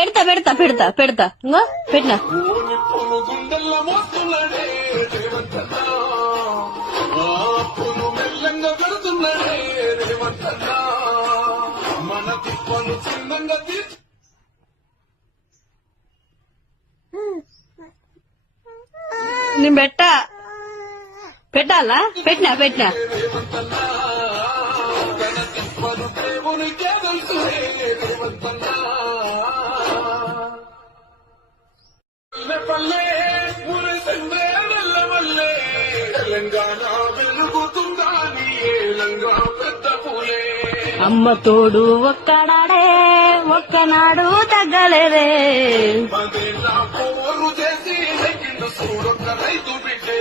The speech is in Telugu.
పెడతా పెడతా పెడతా పెడతా ఇంకో పెట్టినా నేను పెట్టాలా పెట్టినా పెట్టినా అమ్మ తోడు ఒక్కడాడే ఒక్కనాడు తగ్గలేదే చేసి రైతు బిడ్డే